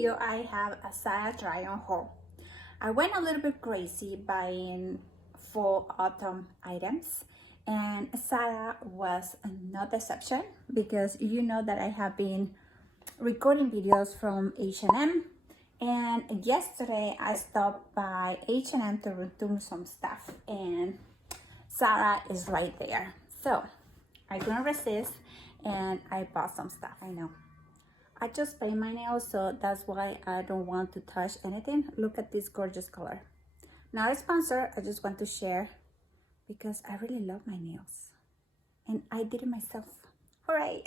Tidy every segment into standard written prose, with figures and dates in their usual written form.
video I have a ZARA try on haul. I went a little bit crazy buying fall autumn items, and ZARA was no exception, because you know that I have been recording videos from H&M, and yesterday I stopped by H&M to return some stuff, and ZARA is right there. So I couldn't resist and I bought some stuff. I know I just paint my nails, so that's why I don't want to touch anything. Look at this gorgeous color. Not a sponsor, I just want to share because I really love my nails and I did it myself. Hooray!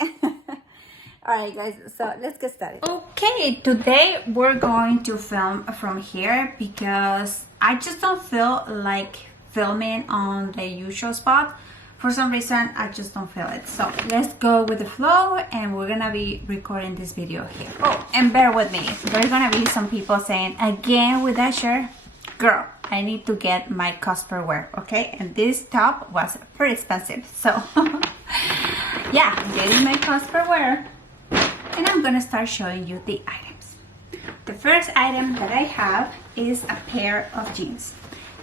Alright guys, so let's get started. Okay, today we're going to film from here because I just don't feel like filming on the usual spot. For some reason, I just don't feel it. So let's go with the flow, and we're gonna be recording this video here. Oh, and bear with me. There's gonna be some people saying, again with that shirt, girl, I need to get my Cosper wear, okay? And this top was pretty expensive. So yeah, I'm getting my Cosper wear, and I'm gonna start showing you the items. The first item that I have is a pair of jeans.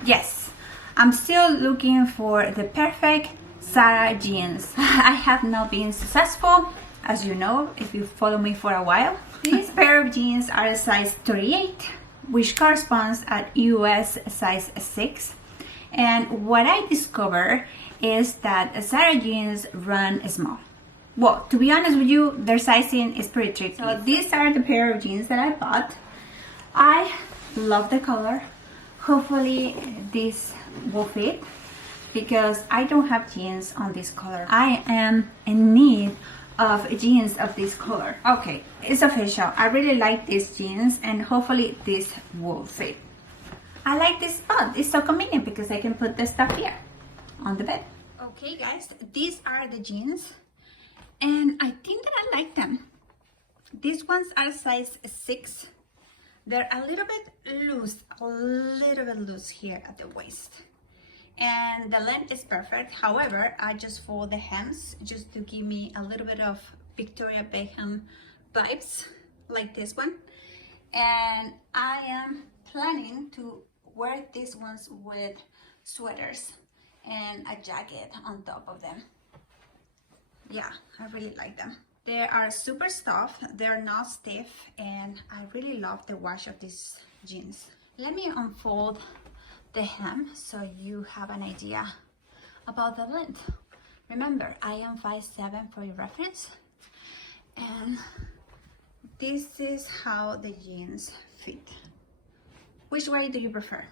Yes, I'm still looking for the perfect ZARA jeans. I have not been successful, as you know, if you follow me for a while. These pair of jeans are a size 38, which corresponds at US size 6. And what I discovered is that ZARA jeans run small. Well, to be honest with you, their sizing is pretty tricky. So these are the pair of jeans that I bought. I love the color. Hopefully this will fit, because I don't have jeans on this color. I am in need of jeans of this color. Okay, it's official. I really like these jeans, and hopefully this will fit. I like this spot. It's so convenient because I can put the stuff here on the bed. Okay guys, these are the jeans, and I think that I like them. These ones are size 6. They're a little bit loose here at the waist, and the length is perfect. However, I just fold the hems just to give me a little bit of Victoria Beckham vibes, like this one. And I am planning to wear these ones with sweaters and a jacket on top of them. Yeah, I really like them. They are super soft, they're not stiff, and I really love the wash of these jeans. Let me unfold the hem so you have an idea about the length. Remember, I am 5'7" for your reference, and this is how the jeans fit. Which way do you prefer?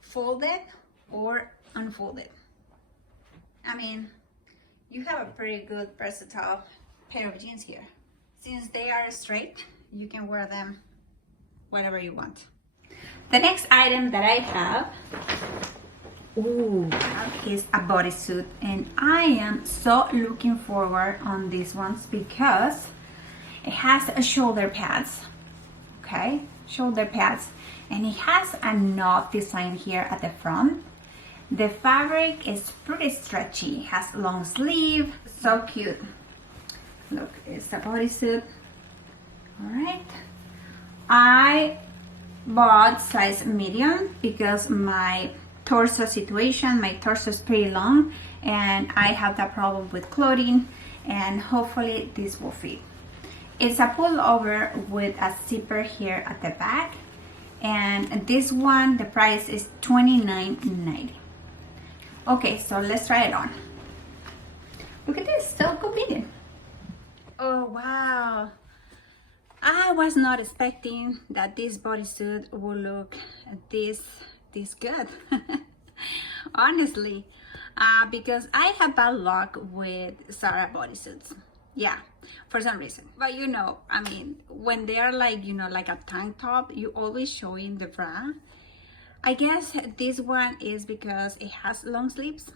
Folded or unfolded? I mean, you have a pretty good versatile pair of jeans here. Since they are straight, you can wear them whatever you want. The next item that I have, is a bodysuit, and I am so looking forward on these ones because it has a shoulder pads, okay, shoulder pads, and it has a knot design here at the front. The fabric is pretty stretchy, has long sleeve, so cute. Look, it's a bodysuit. All right, I bought size medium because my torso situation, my torso is pretty long, and I have that problem with clothing, and hopefully this will fit. It's a pullover with a zipper here at the back, and this one, the price is $29.90. Okay, so let's try it on. Look at this, so convenient. Oh wow, I was not expecting that this bodysuit would look this good. Honestly, because I have bad luck with ZARA bodysuits. Yeah, for some reason. But you know, I mean, when they are like, you know, like a tank top, you always showing the bra. I guess this one is because it has long sleeves.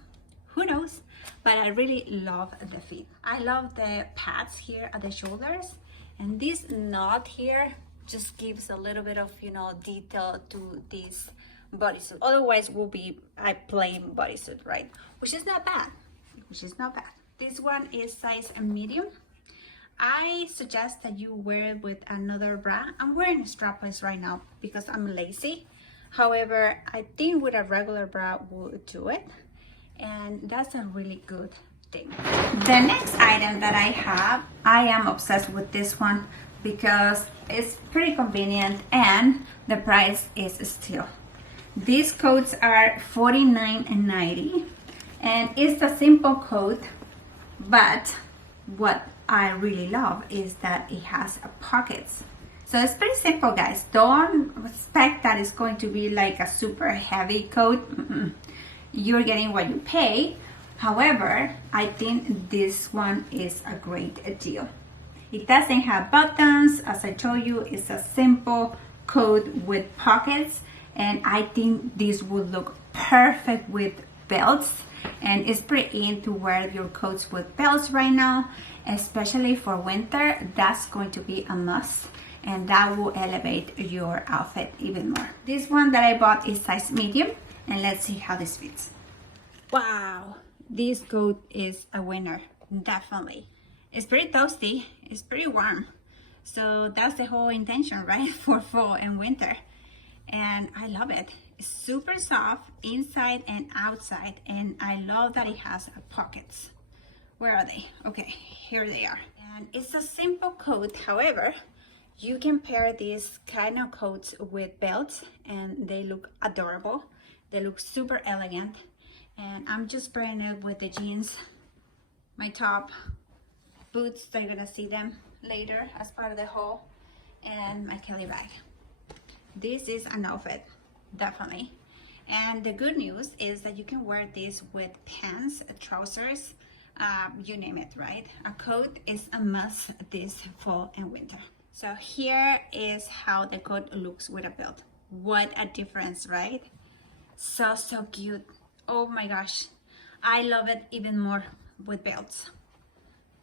Who knows? But I really love the fit. I love the pads here at the shoulders, and this knot here just gives a little bit of, you know, detail to this bodysuit. Otherwise will be a plain bodysuit, right? Which is not bad. This one is size medium. I suggest that you wear it with another bra. I'm wearing strapless right now because I'm lazy. However, I think with a regular bra will do it. And that's a really good thing. The next item that I have, I am obsessed with this one because it's pretty convenient and the price is still. These coats are $49.90 and it's a simple coat, but what I really love is that it has pockets. So it's pretty simple, guys. Don't expect that it's going to be like a super heavy coat. You're getting what you pay. However, I think this one is a great deal. It doesn't have buttons. As I told you, it's a simple coat with pockets, and I think this would look perfect with belts. And it's pretty in to wear your coats with belts right now, especially for winter. That's going to be a must, and that will elevate your outfit even more. This one that I bought is size medium, and let's see how this fits. Wow, this coat is a winner, definitely. It's pretty toasty, it's pretty warm. So that's the whole intention, right? For fall and winter. And I love it. It's super soft inside and outside, and I love that it has pockets. Where are they? Okay, here they are. And it's a simple coat. However, you can pair these kind of coats with belts and they look adorable. They look super elegant. And I'm just pairing it with the jeans, my top, boots, they're gonna see them later as part of the haul, and my Kelly bag. This is an outfit, definitely. And the good news is that you can wear this with pants, trousers, you name it, right? A coat is a must this fall and winter. So here is how the coat looks with a belt. What a difference, right? So cute. Oh my gosh, I love it even more with belts.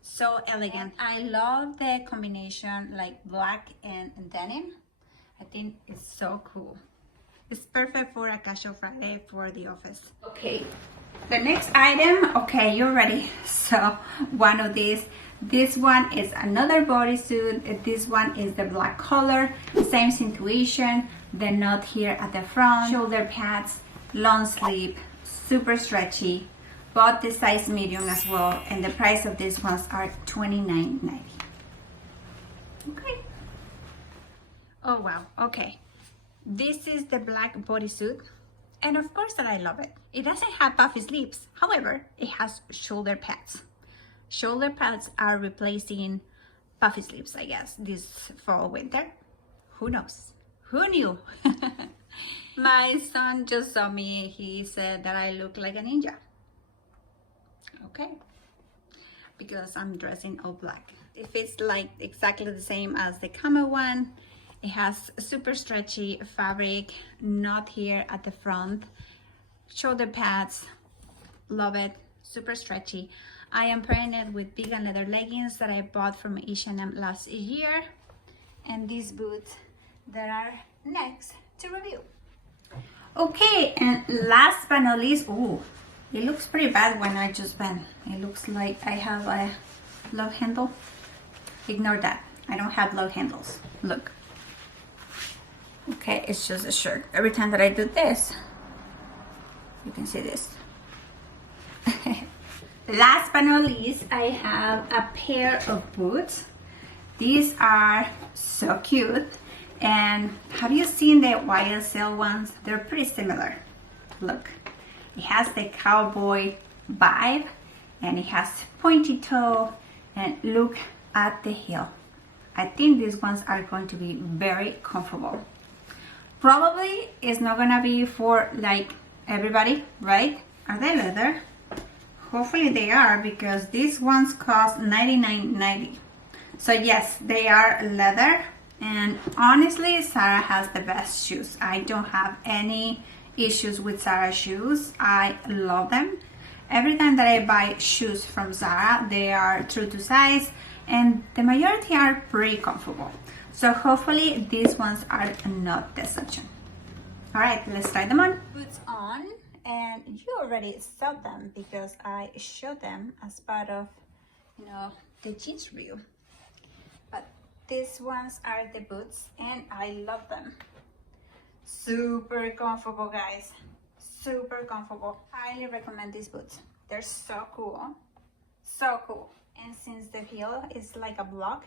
So elegant. I love the combination like black and denim. I think it's so cool. It's perfect for a casual Friday for the office. Okay, the next item, okay, you're ready. So one of these, this one is another bodysuit. This one is the black color, same situation, the knot here at the front, shoulder pads, long sleeve, super stretchy. Bought the size medium as well, and the price of these ones are $29.90. Okay. Oh wow, okay. This is the black bodysuit, and of course that I love it. It doesn't have puffy sleeves, however, it has shoulder pads. Shoulder pads are replacing puffy sleeves, I guess, this fall, winter. Who knows? Who knew? My son just saw me, he said that I look like a ninja. Okay, because I'm dressing all black. It fits like exactly the same as the CAMEL one. It has super stretchy fabric, knot here at the front, shoulder pads, love it, super stretchy. I am pairing it with vegan leather leggings that I bought from H&M last year, and these boots that are next to review. Okay, and last but not least, oh, it looks pretty bad when I just bend. It looks like I have a love handle. Ignore that. I don't have love handles. Look. Okay, it's just a shirt. Every time that I do this, you can see this. Last but not least, I have a pair of boots. These are so cute. And have you seen the YSL ones? They're pretty similar. Look. It has the cowboy vibe, and it has pointy toe, and look at the heel. I think these ones are going to be very comfortable. Probably it's not gonna be for like everybody, right? Are they leather? Hopefully they are, because these ones cost $99.90. So yes, they are leather, and honestly, Zara has the best shoes. I don't have any issues with Zara shoes. I love them. Every time that I buy shoes from Zara, they are true to size, and the majority are pretty comfortable. So hopefully these ones are not the exception. All right, let's try them on. Boots on, and you already saw them because I showed them as part of, the jeans review. These ones are the boots and I love them. Super comfortable, guys. Super comfortable. Highly recommend these boots. They're so cool. So cool. And since the heel is like a block,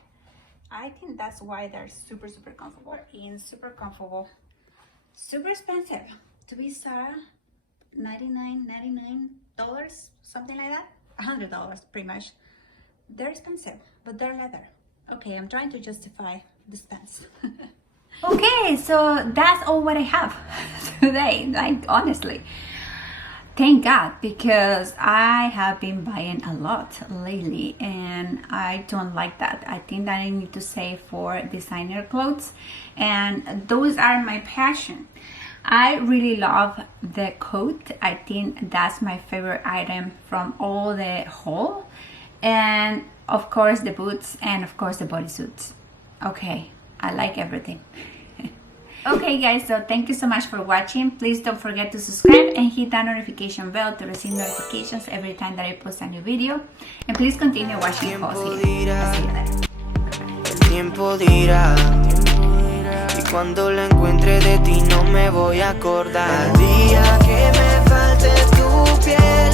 I think that's why they're super comfortable. And super comfortable. Super expensive. To be Zara, $99, something like that. $100 pretty much. They're expensive, but they're leather. Okay, I'm trying to justify the expense. Okay, so that's all what I have today, like honestly. Thank God, because I have been buying a lot lately and I don't like that. I think that I need to save for designer clothes, and those are my passion. I really love the coat. I think that's my favorite item from all the haul. And of course the boots, and of course the bodysuits. Okay, I like everything. Okay guys, so thank you so much for watching. Please don't forget to subscribe and hit that notification bell to receive notifications every time that I post a new video. And please continue watching hauls here. I'll see you there. El tiempo dirá, y cuando la encuentre de ti no me voy a acordar. El día que me falte tu piel